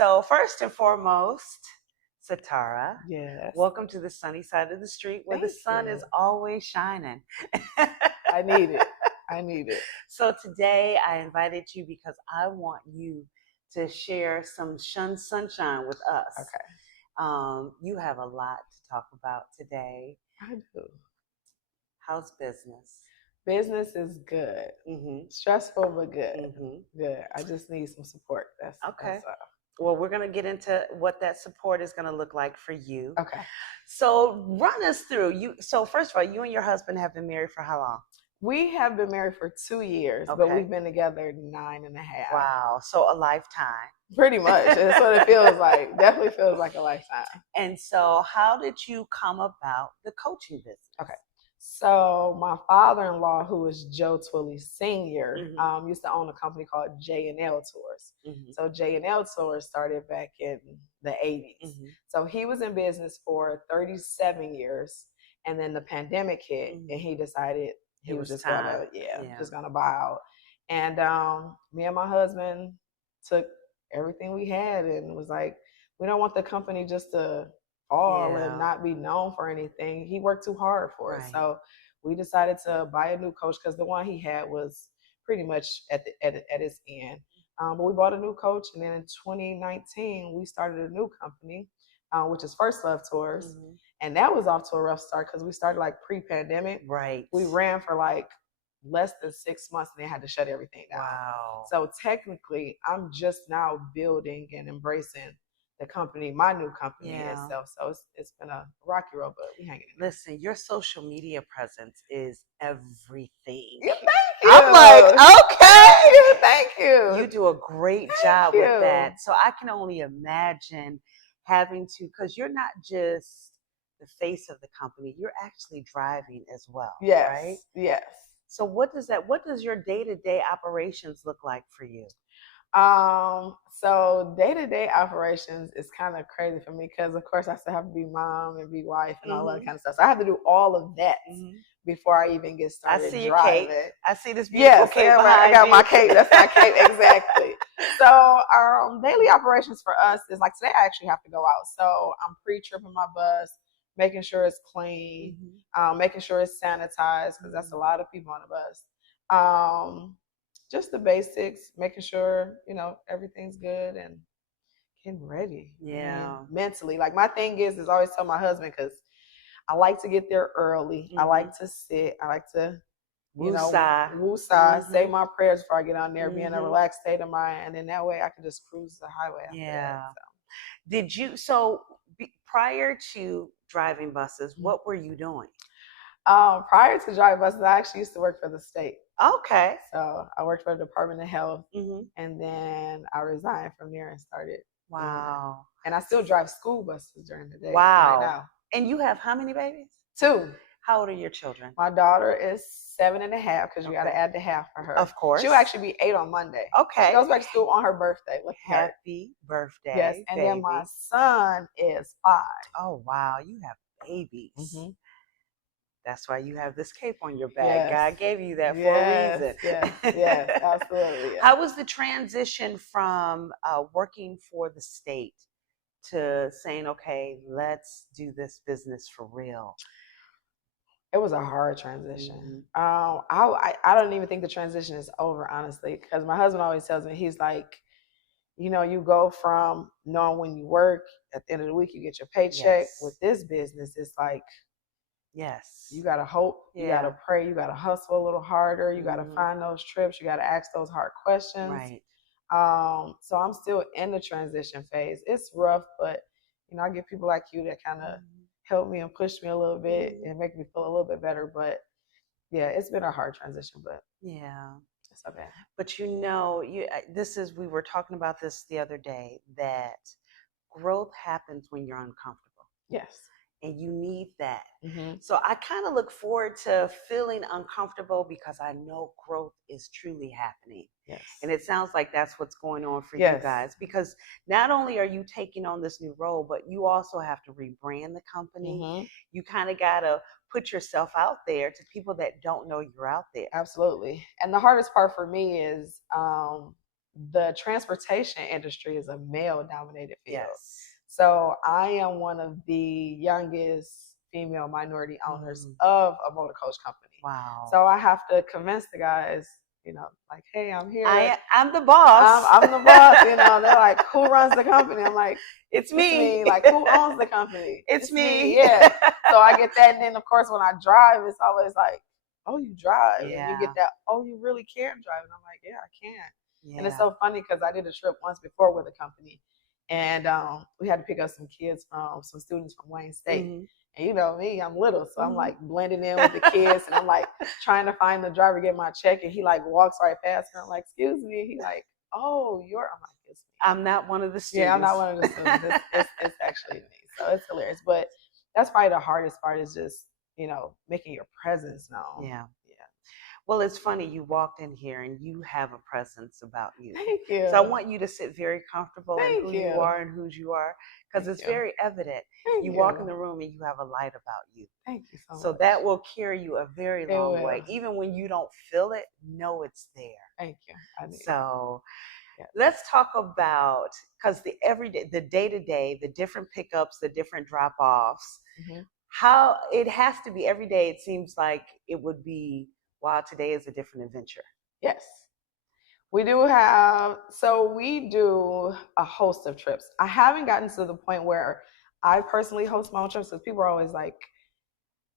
So first and foremost, Satara, Yes. welcome to the sunny side of the street where the sun is always shining. I need it. I need it. So today I invited you because I want you to share some sunshine with us. Okay. You have a lot to talk about today. I do. How's business? Business is good. Mm-hmm. Stressful, but good. Mm-hmm. Good. I just need some support. That's all. Well, we're going to get into what that support is going to look like for you. Okay. So run us through you. So first of all, you and your husband have been married for how long? We have been married for 2 years, but we've been together 9.5. Wow. So a lifetime. Pretty much. That's what it feels like. Definitely feels like a lifetime. And so how did you come about the coaching business? Okay. So my father-in-law, who is Joe Twilley Sr., used to own a company called J&L Tours. Mm-hmm. So J&L Tours started back in the 80s. Mm-hmm. So he was in business for 37 years, and then the pandemic hit, and he decided he was just gonna, just gonna buy out. And me and my husband took everything we had and was like, we don't want the company just to fall and not be known for anything. He worked too hard for it. So we decided to buy a new coach because the one he had was pretty much at its end. But we bought a new coach, and then in 2019 we started a new company, which is First Love Tours, and that was off to a rough start because we started like pre-pandemic. Right. We ran for like less than 6 months, and they had to shut everything down. Wow. So technically, I'm just now building and embracing the company, my new company itself. So it's been a rocky road, but we hanging in there. Listen, your social media presence is everything. Yeah, thank you. I'm like, okay. Thank you. You do a great job with that. So I can only imagine having to, because you're not just the face of the company, you're actually driving as well. Yes. Right? Yes. So what does your day-to-day operations look like for you? So day-to-day operations is kind of crazy for me because of course I still have to be mom and be wife and all that kind of stuff. So I have to do all of that before I even get started. I see driving. Your cape. I see this beautiful cape. I got my cape. That's my cape, exactly. So daily operations for us is like today I actually have to go out. So I'm pre-tripping my bus, making sure it's clean, making sure it's sanitized because that's a lot of people on the bus. Just the basics, making sure, everything's good and getting ready. Yeah. Mentally. Like my thing is always tell my husband, because I like to get there early. I like to sit. I like to, woosah, say my prayers before I get on there, be in a relaxed state of mind. And then that way I can just cruise the highway after that, so. Prior to driving buses, what were you doing? Prior to driving buses, I actually used to work for the state. Okay. So I worked for the Department of Health, and then I resigned from there and started. Wow. And I still drive school buses during the day. Wow. Right now. And you have how many babies? 2. How old are your children? My daughter is 7.5 because you got to add the half for her. Of course. She'll actually be 8 on Monday. Okay. She goes back to school on her birthday. Happy birthday. Yes. And baby. then my son is 5. Oh, wow. You have babies. That's why you have this cape on your back. Yes. God gave you that for a reason. Yes, absolutely. How was the transition from working for the state to saying, okay, let's do this business for real? It was a hard transition. I don't even think the transition is over, honestly, because my husband always tells me, he's like, you go from knowing when you work, at the end of the week, you get your paycheck. Yes. With this business, it's like, yes, you got to hope, you got to pray, you got to hustle a little harder, you got to find those trips, you got to ask those hard questions. Right. So I'm still in the transition phase. It's rough, but, I get people like you that kind of help me and push me a little bit and make me feel a little bit better. But yeah, it's been a hard transition, but it's okay. But we were talking about this the other day, that growth happens when you're uncomfortable. Yes. And you need that. So I kind of look forward to feeling uncomfortable because I know growth is truly happening. Yes. And it sounds like that's what's going on for you guys, because not only are you taking on this new role, but you also have to rebrand the company. You kind of got to put yourself out there to people that don't know you're out there. Absolutely. And the hardest part for me is the transportation industry is a male-dominated field. Yes. So I am one of the youngest female minority owners of a motor coach company. Wow. So I have to convince the guys, you know, like, hey, I'm here. I'm the boss. I'm the boss. You know, they're like, who runs the company? I'm like, it's me. Like, who owns the company? It's me. Yeah. So I get that. And then, of course, when I drive, it's always like, oh, you drive. Yeah. And you get that, oh, you really can drive. And I'm like, yeah, I can. Yeah. And it's so funny because I did a trip once before with a company. And we had to pick up some students from Wayne State. Mm-hmm. And you know me, I'm little, so I'm like blending in with the kids, and I'm like trying to find the driver, get my check, and he like walks right past me. I'm like, excuse me. He like, oh, I'm like, it's me. I'm not one of the students. Yeah, I'm not one of the students. It's actually me. So it's hilarious. But that's probably the hardest part is just, you know, making your presence known. Yeah. Well, it's funny, you walked in here and you have a presence about you. Thank you. So I want you to sit very comfortable in who you are and whose you are, because it's very evident. You walk in the room and you have a light about you. Thank you so much. So that will carry you a very long way. Even when you don't feel it, know it's there. Thank you. So let's talk about, because the everyday, the day-to-day, the different pickups, the different drop-offs, how it has to be every day. It seems like it would be, wow, today is a different adventure. Yes. We do a host of trips. I haven't gotten to the point where I personally host my own trips, because people are always like,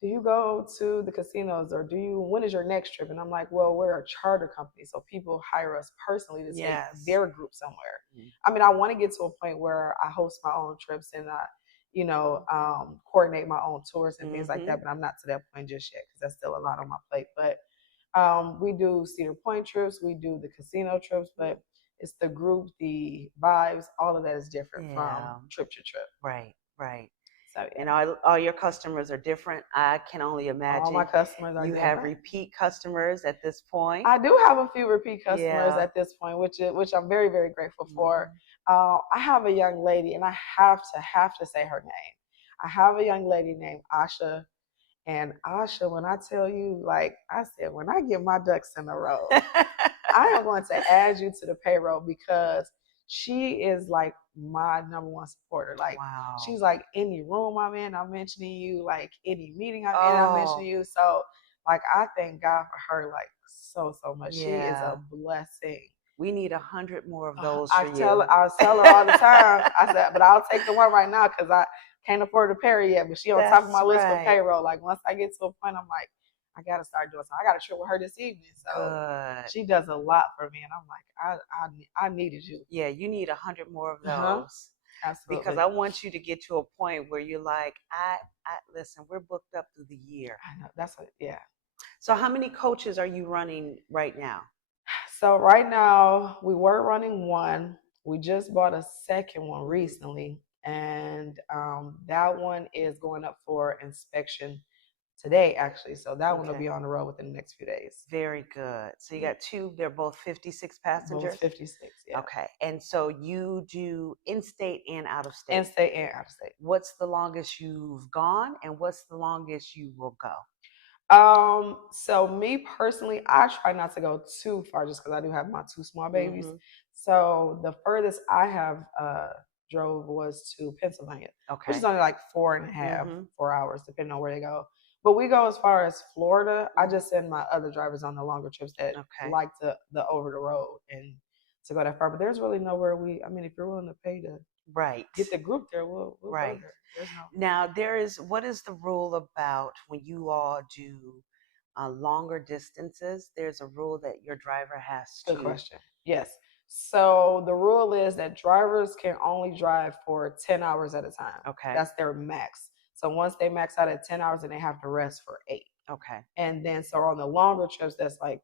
do you go to the casinos, or when is your next trip? And I'm like, well, we're a charter company, so people hire us personally to take their group somewhere. I mean, I want to get to a point where I host my own trips and I, you know, coordinate my own tours and things like that, but I'm not to that point just yet, because that's still a lot on my plate. But we do Cedar Point trips, we do the casino trips, but it's the group, the vibes, all of that is different from trip to trip. Right. So, and all your customers are different. I can only imagine. All my customers are different. You have repeat customers at this point. I do have a few repeat customers at this point, which I'm very, very grateful for. I have a young lady, and I have to say her name. I have a young lady named Asha. And Asha, when I tell you, like I said, when I get my ducks in a row, I am going to add you to the payroll, because she is like my number one supporter. Like, she's like, any room I'm in, I'm mentioning you. Like, any meeting I'm in, I'm mentioning you. So, like, I thank God for her, like, so much. She is a blessing. We need 100 more of those I tell her all the time. I said, but I'll take the one right now, because I can't afford to pay her yet, but she on top of my list for payroll. Like, once I get to a point, I'm like, I got to start doing something. I got a trip with her this evening. So she does a lot for me. And I'm like, I needed you. Yeah, you need 100 more of those. Absolutely. Because I want you to get to a point where you're like, listen, we're booked up through the year. I know. So how many coaches are you running right now? So right now, we were running one. We just bought a second one recently. And that one is going up for inspection today, actually. So that one will be on the road within the next few days. Very good. So you got two. They're both 56 passengers? Both 56, yeah. Okay. And so you do in-state and out-of-state? In-state and out-of-state. What's the longest you've gone, and what's the longest you will go? So me personally, I try not to go too far, just because I do have my two small babies. So the furthest I have drove was to Pennsylvania, which is only like 4.5, 4 hours, depending on where they go. But we go as far as Florida. I just send my other drivers on the longer trips that like the over the road and to go that far. But there's really nowhere if you're willing to pay to get the group there, we'll go there. Now, what is the rule about when you all do longer distances? There's a rule that your driver has to. Good question. Yes. So the rule is that drivers can only drive for 10 hours at a time. Okay. That's their max. So once they max out at 10 hours, then they have to rest for 8. Okay. And then so on the longer trips, that's like,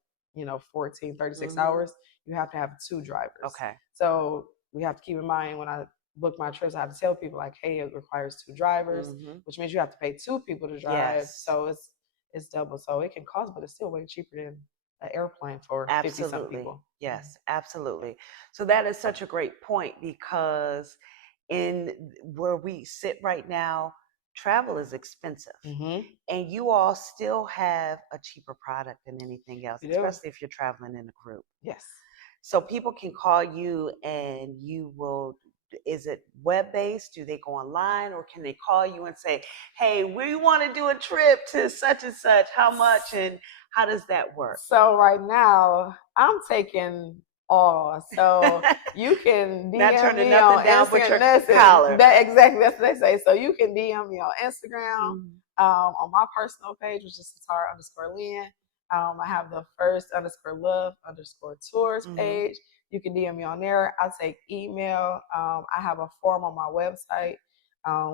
14, 36 hours, you have to have 2 drivers. Okay. So we have to keep in mind, when I book my trips, I have to tell people, like, hey, it requires 2 drivers, which means you have to pay 2 people to drive. Yes. So it's double. So it can cost, but it's still way cheaper than an airplane for 50-some people. Yes, absolutely. So that is such a great point, because in where we sit right now, travel is expensive, and you all still have a cheaper product than anything else, especially if you're traveling in a group. Yes. So people can call you and you will, is it web-based? Do they go online, or can they call you and say, hey, we want to do a trip to such and such, how much, and how does that work? So right now I'm taking all. So you can DM me on Instagram. Exactly, that's what they say. So you can DM me on Instagram, on my personal page, which is Satara_Lynn. I have the first_love_tours page. You can DM me on there. I take email. I have a form on my website,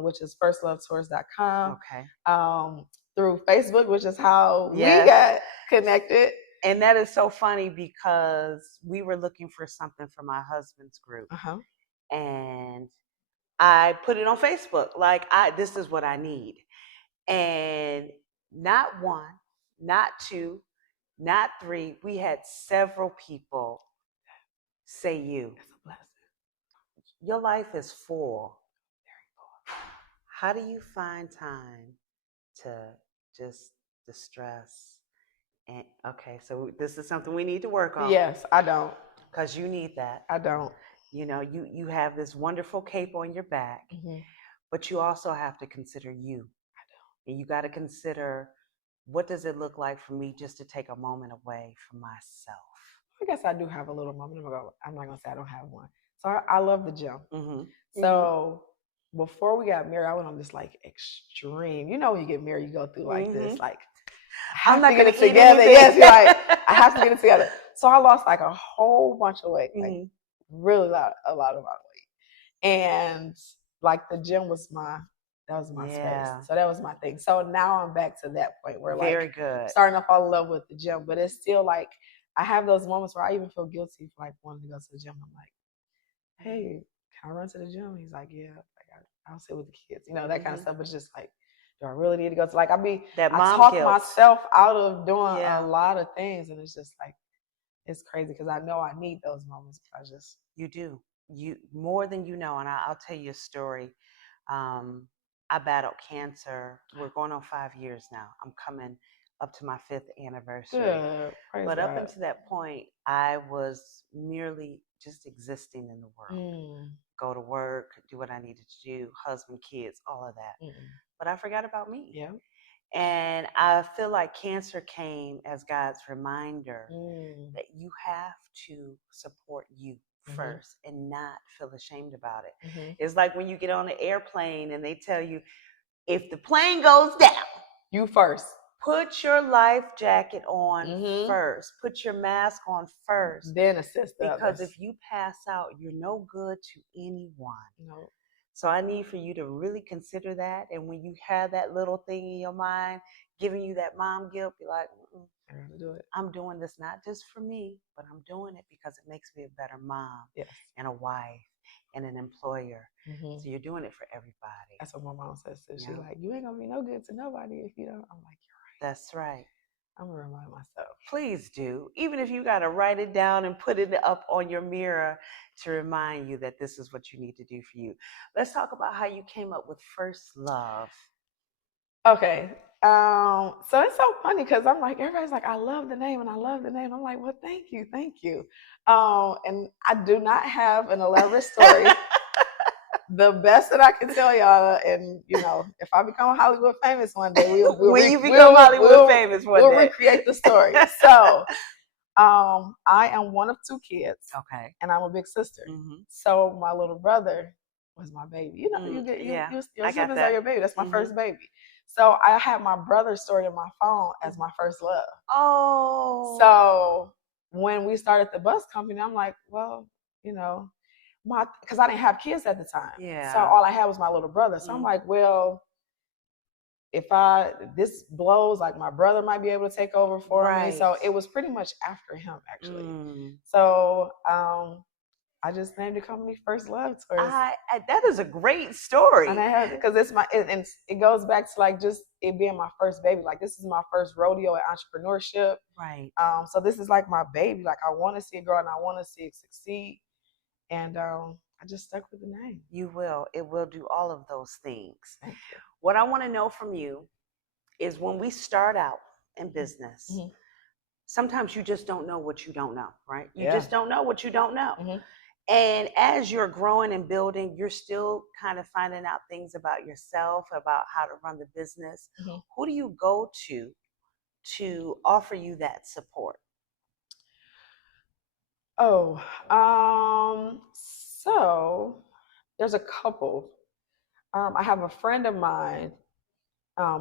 which is firstlovetours.com. Okay. Through Facebook, which is how we got connected. And that is so funny because we were looking for something for my husband's group. And I put it on Facebook. Like, this is what I need. And not one, not two, not three. We had several people say you. That's a blessing. Your life is full. Very full. How do you find time to just distress? And okay, so this is something we need to work on. Yes, I don't. Because you need that. I don't. You know, you have this wonderful cape on your back, but you also have to consider you. I don't. And you got to consider, what does it look like for me just to take a moment away from myself? I guess I do have a little moment. I'm not going to say I don't have one. So I love the gym. So before we got married, I went on this like extreme. You know, when you get married, you go through like this, like, I'm not going to get it together. Yes, you're right. I have to get it together. So I lost like a whole bunch of weight, like really a lot of weight. And like the gym was my space. So that was my thing. So now I'm back to that point where very good, starting to fall in love with the gym. But it's still like, I have those moments where I even feel guilty for like wanting to go to the gym. I'm like, hey, can I run to the gym? He's like, yeah. Like I'll sit with the kids, you know, that kind of stuff. But it's just like, do I really need to go to, like, I talk myself out of doing a lot of things, and it's just like, it's crazy because I know I need those moments. You do, you more than you know. And I'll tell you a story. I battled cancer. We're going on 5 years now. I'm coming up to my 5th anniversary. But up until that point, I was merely just existing in the world. Go to work, do what I needed to do, husband, kids, all of that. But I forgot about me. Yeah. And I feel like cancer came as God's reminder that you have to support you first and not feel ashamed about it. It's like when you get on an airplane and they tell you, if the plane goes down, you first. Put your life jacket on first. Put your mask on first. Then assist others. Because if you pass out, you're no good to anyone. No. So I need for you to really consider that. And when you have that little thing in your mind giving you that mom guilt, be like, I gotta do it. I'm doing this not just for me, but I'm doing it because it makes me a better mom and a wife and an employer. So you're doing it for everybody. That's what my mom says too. She's like, you ain't gonna be no good to nobody if you don't. I'm like, you're right. That's right. I'm gonna remind myself. Please do. Even if you gotta write it down and put it up on your mirror to remind you that this is what you need to do for you. Let's talk about how you came up with First Love. Okay. So it's so funny because I'm like, everybody's like, I love the name and I love the name. I'm like, well, thank you. And I do not have an elaborate story. The best that I can tell y'all, and you know, if I become Hollywood famous one day, we'll recreate the story. So, I am one of 2 kids. Okay. And I'm a big sister. So my little brother was my baby. You know, your siblings are your baby. That's my first baby. So I had my brother stored in my phone as my first love. Oh. So when we started the bus company, I'm like, well, you know, because I didn't have kids at the time. Yeah. So all I had was my little brother. So I'm like, well, if this blows, like my brother might be able to take over for me. So it was pretty much after him, actually. So I just named the company First Love Tours. That is a great story. And I have, because it goes back to like just it being my first baby. Like this is my first rodeo at entrepreneurship. Right. So this is like my baby. Like I want to see it grow and I want to see it succeed. And I just stuck with the name. You will. It will do all of those things. Thank you. What I want to know from you is when we start out in business, sometimes you just don't know what you don't know, right? You just don't know what you don't know. And as you're growing and building, you're still kind of finding out things about yourself, about how to run the business. Who do you go to offer you that support? Oh, so there's a couple. I have a friend of mine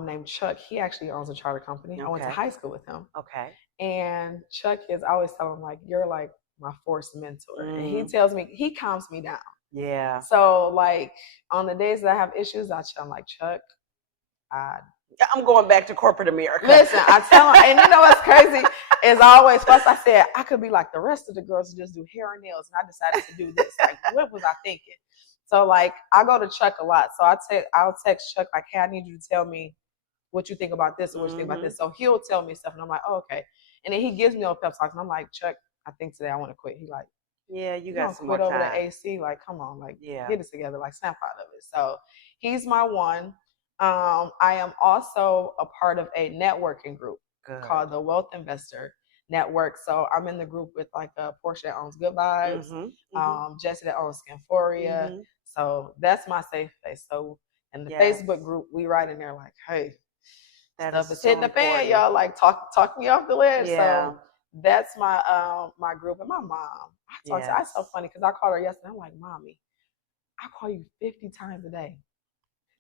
named Chuck. He actually owns a charter company. I went to high school with him. Okay. And Chuck is, I always tell him, like, you're like my forced mentor. And he tells me, he calms me down. Yeah. So, like, on the days that I have issues, I'm like, Chuck, I'm going back to corporate America. Listen, I tell him, and you know what's crazy is always, first I said, I could be like the rest of the girls who just do hair and nails. And I decided to do this. Like, what was I thinking? So, like, I go to Chuck a lot. So I'll text Chuck, like, hey, I need you to tell me what you think about this and what you think about this. So he'll tell me stuff, and I'm like, oh, okay. And then he gives me a pep talk, and I'm like, Chuck, I think today I want to quit. He like, yeah, you got some quit more over time. the AC. Like, come on, like, get it together, like, snap out of it. So he's my one. I am also a part of a networking group called the Wealth Investor Network. So I'm in the group with like Portia that owns Good Vibes, Jesse that owns Skinforia. So that's my safe place. So in the Facebook group, we write in there like, hey, stuff is hitting the fan, y'all. Like talk me off the ledge. Yeah. So that's my my group. And my mom, I so funny because I called her yesterday. I'm like, Mommy, I call you 50 times a day.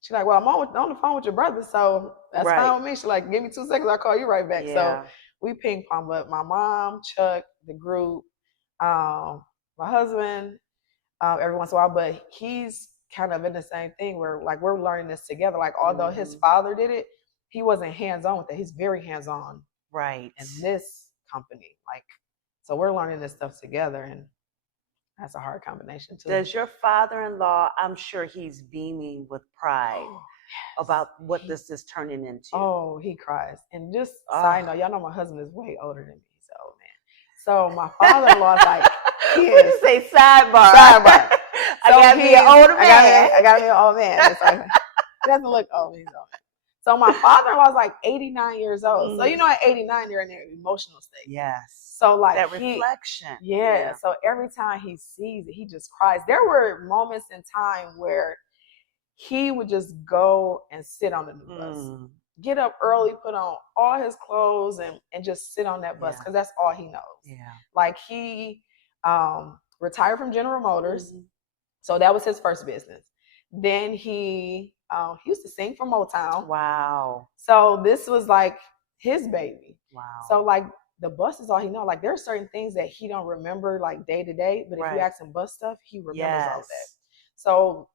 She's like, well, I'm on the phone with your brother, so that's fine with me. She's like, give me 2 seconds, I'll call you right back. So we ping pong. But my mom, Chuck, the group, my husband, every once in a while, but he's kind of in the same thing where like we're learning this together. Like although his father did it, he wasn't hands-on with it. He's very hands-on in this company. Like, so we're learning this stuff together, and that's a hard combination too. Does your father-in-law, I'm sure he's beaming with pride about what this is turning into. Oh, he cries. And just side note, y'all know my husband is way older than me. So my father-in-law is like, what did you say, sidebar? Sidebar. I gotta be an older man. I gotta be an old man. It's like, he doesn't look old, he's old. So my father-in-law is like 89 years old. So you know at 89 you're in their emotional state. Yes. So like that reflection. Yeah. So every time he sees it, he just cries. There were moments in time where he would just go and sit on the new bus. Get up early, put on all his clothes, and just sit on that bus because that's all he knows. Yeah. Like he retired from General Motors. So that was his first business. Then he used to sing for Motown. Wow. So this was like his baby. Wow. So like the bus is all he knows. Like there are certain things that he don't remember like day to day, but if you ask him bus stuff, he remembers all that. So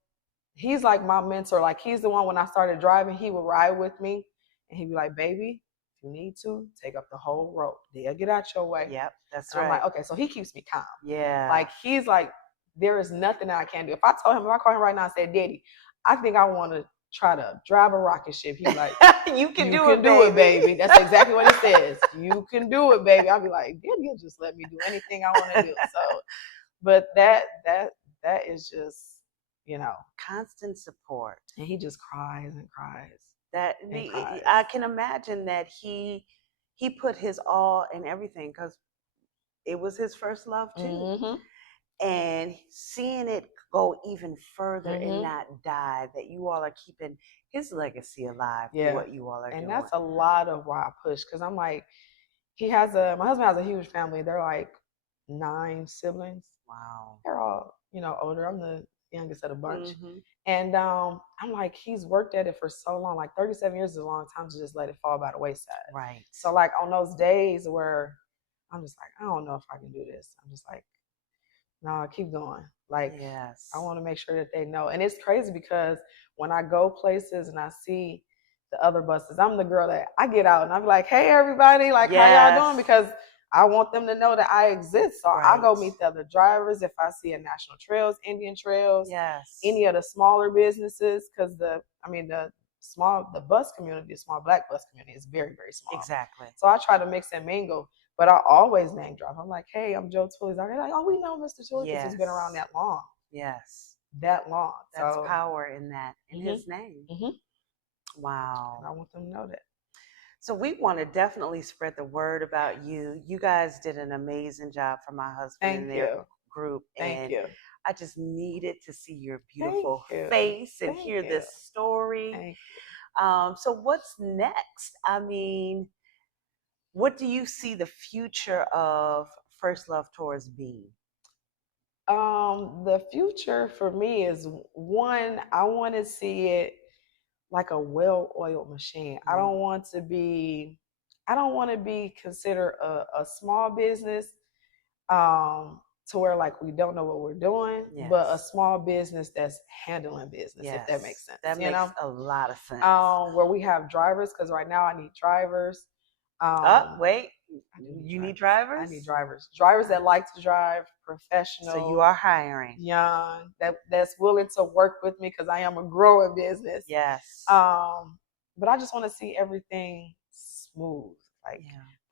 he's like my mentor. Like he's the one when I started driving, he would ride with me and he'd be like, baby, if you need to, take up the whole road. They'll get out your way. Yep, that's and right. I'm like, okay, so he keeps me calm. Yeah. Like he's like, there is nothing that I can't do. If I call him right now and say, Daddy, I think I want to try to drive a rocket ship. He's like, you can do it, baby. That's exactly what he says. You can do it, baby. I'll be like, Daddy, you'll just let me do anything I want to do. So, but that is just, you know, constant support. And he just cries and cries. I can imagine that he put his all in everything because it was his first love too. And seeing it go even further and not die, that you all are keeping his legacy alive through what you all are doing. And that's a lot of why I push, because I'm like, my husband has a huge family. They're like 9 siblings. Wow. They're all, you know, older. I'm the youngest of the bunch. And I'm like, he's worked at it for so long. Like 37 years is a long time to just let it fall by the wayside. Right. So like on those days where I'm just like, I don't know if I can do this, I'm just like, no, keep going. Like, I want to make sure that they know. And it's crazy because when I go places and I see the other buses, I'm the girl that I get out and I'm like, hey, everybody, like, how y'all doing? Because I want them to know that I exist. So I'll go meet the other drivers if I see a National Trails, Indian Trails, any of the smaller businesses. Because the bus community, the small Black bus community is very, very small. Exactly. So I try to mix and mingle. But I always name drop. I'm like, hey, I'm Joe Tully's. They're like, oh, we know Mr. Tully because he's been around that long. Yes. That long. That's power in that, in his name. Wow. And I want them to know that. So we want to definitely spread the word about you. You guys did an amazing job for my husband and their group. Thank you. I just needed to see your beautiful face and hear this story. So what's next? I mean, what do you see the future of First Love Tours being? The future for me is, one, I want to see it like a well-oiled machine. I don't want to be considered a small business, to where like we don't know what we're doing, but a small business that's handling business, if that makes sense. That makes a lot of sense. Where we have drivers, because right now I need drivers. Wait, you need drivers? I need drivers. Drivers that like to drive, professional. So you are hiring. Young, that's willing to work with me, because I am a growing business. Yes. But I just want to see everything smooth, like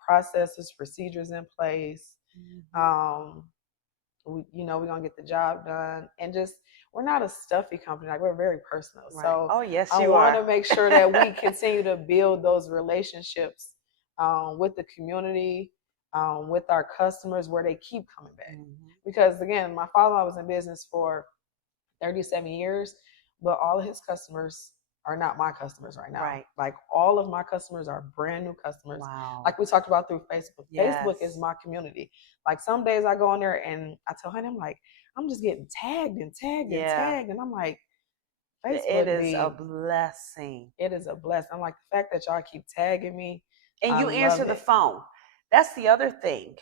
processes, procedures in place. We're gonna get the job done, and just, we're not a stuffy company. Like, we're very personal. Right. So I want to make sure that we continue to build those relationships with the community, with our customers, where they keep coming back. Because again, my father was in business for 37 years, but all of his customers are not my customers right now. Right. Like, all of my customers are brand new customers. Wow. Like we talked about through Facebook. Facebook is my community. Like, some days I go on there and I tell him, I'm like, I'm just getting tagged and tagged and tagged. And I'm like, Facebook, it is a blessing. It is a blessing. I'm like, the fact that y'all keep tagging me. And you answer the phone. That's the other thing.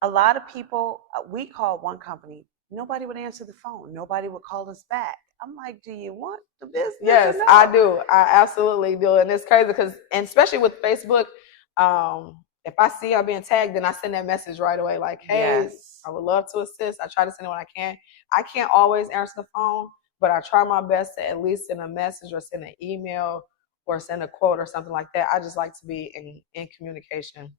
A lot of people, we called one company, nobody would answer the phone. Nobody would call us back. I'm like, do you want the business? Yes, no? I do. I absolutely do. And it's crazy because, and especially with Facebook, if I see y'all being tagged, then I send that message right away. Like, hey, I would love to assist. I try to send it when I can. I can't always answer the phone, but I try my best to at least send a message or send an email or send a quote or something like that. I just like to be in communication.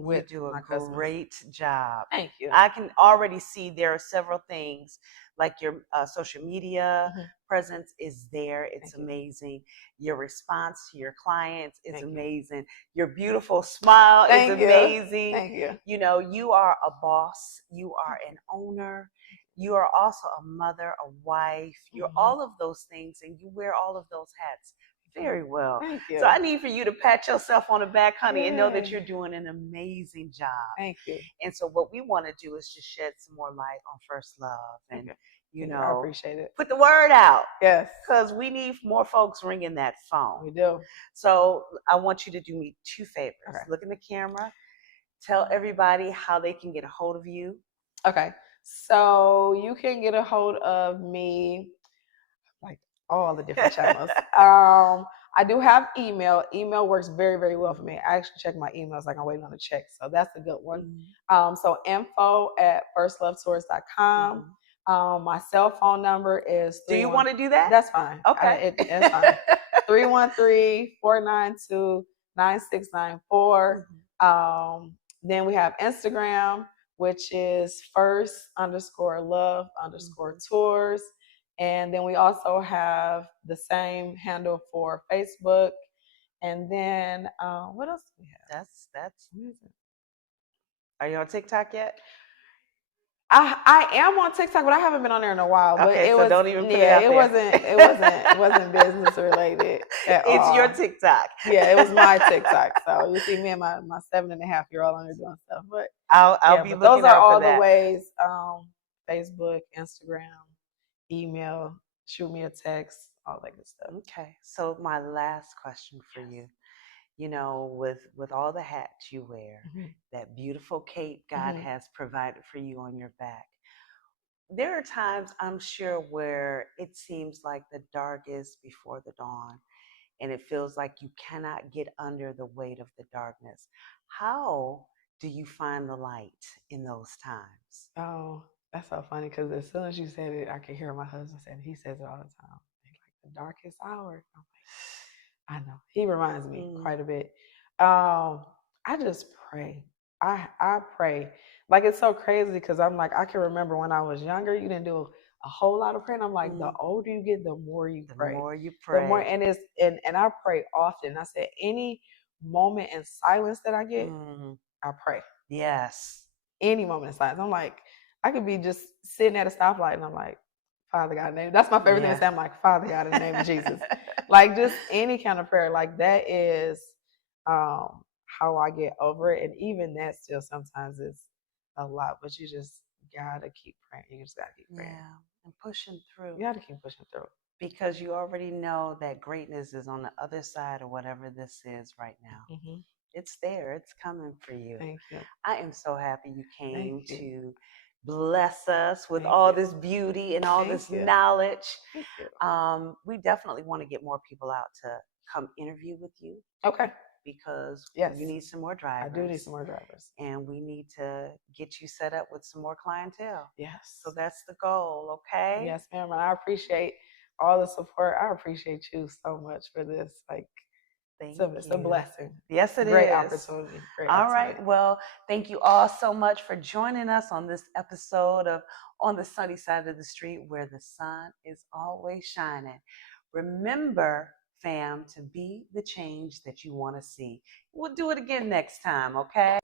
You do a great job. Thank you. I can already see there are several things, like your social media presence is there. It's amazing. Your response to your clients is amazing. Your beautiful smile is amazing. Thank you. You know, you are a boss. You are an owner. You are also a mother, a wife. You're all of those things, and you wear all of those hats very well. Thank you. So I need for you to pat yourself on the back, honey, and know that you're doing an amazing job. Thank you. And so what we want to do is just shed some more light on First Love, and I appreciate it. Put the word out. Yes, because we need more folks ringing that phone. We do. So I want you to do me two favors. Okay. Look in the camera. Tell everybody how they can get a hold of you. Okay. So you can get a hold of me, like, all the different channels. I do have email. Email works very, very well for me. I actually check my emails like I'm waiting on a check. So that's a good one. So info@firstlovetours.com. My cell phone number is. Do you want to do that? That's fine. Okay. It's fine. 313-492-9694. Then we have Instagram, which is first_love_tours. And then we also have the same handle for Facebook. And then what else do we have? That's amazing. Are you on TikTok yet? I am on TikTok, but I haven't been on there in a while. But okay, so don't even put it out there. It wasn't business related at all. It's your TikTok. Yeah, it was my TikTok. So you see me and my 7.5-year-old on there doing stuff. But I'll be looking those are out all for that. the ways. Facebook, Instagram, email, shoot me a text, all that good stuff. Okay. So my last question for you. You know, with all the hats you wear, that beautiful cape God has provided for you on your back, there are times, I'm sure, where it seems like the dark is before the dawn, and it feels like you cannot get under the weight of the darkness. How do you find the light in those times? Oh, that's so funny, because as soon as you said it, I could hear my husband say it. He says it all the time. He's like, the darkest hour. I'm like, I know. He reminds me quite a bit. I just pray. I pray. Like, it's so crazy because I'm like, I can remember when I was younger, you didn't do a whole lot of praying. I'm like, the older you get, the more you pray. The more you pray. The more, and I pray often. I said, any moment in silence that I get, I pray. Yes. Any moment in silence. I'm like, I could be just sitting at a stoplight and I'm like, Father God, in the name. That's my favorite thing to say. I'm like, Father God, in the name of Jesus. Like just any kind of prayer. Like that is how I get over it. And even that still sometimes is a lot, but you just gotta keep praying. You just gotta keep praying. Yeah, and pushing through. You gotta keep pushing through. Because you already know that greatness is on the other side of whatever this is right now. Mm-hmm. It's there. It's coming for you. Thank you. I am so happy you came to bless us with this beauty and all this knowledge. Thank you. We definitely want to get more people out to come interview with you. Okay. Because you need some more drivers. I do need some more drivers. And we need to get you set up with some more clientele. Yes. So that's the goal, okay? Yes, ma'am. And I appreciate all the support. I appreciate you so much for this. Like, it's a blessing. Yes, it is. Great opportunity. All right. Well, thank you all so much for joining us on this episode of On the Sunny Side of the Street, where the sun is always shining. Remember, fam, to be the change that you want to see. We'll do it again next time, okay?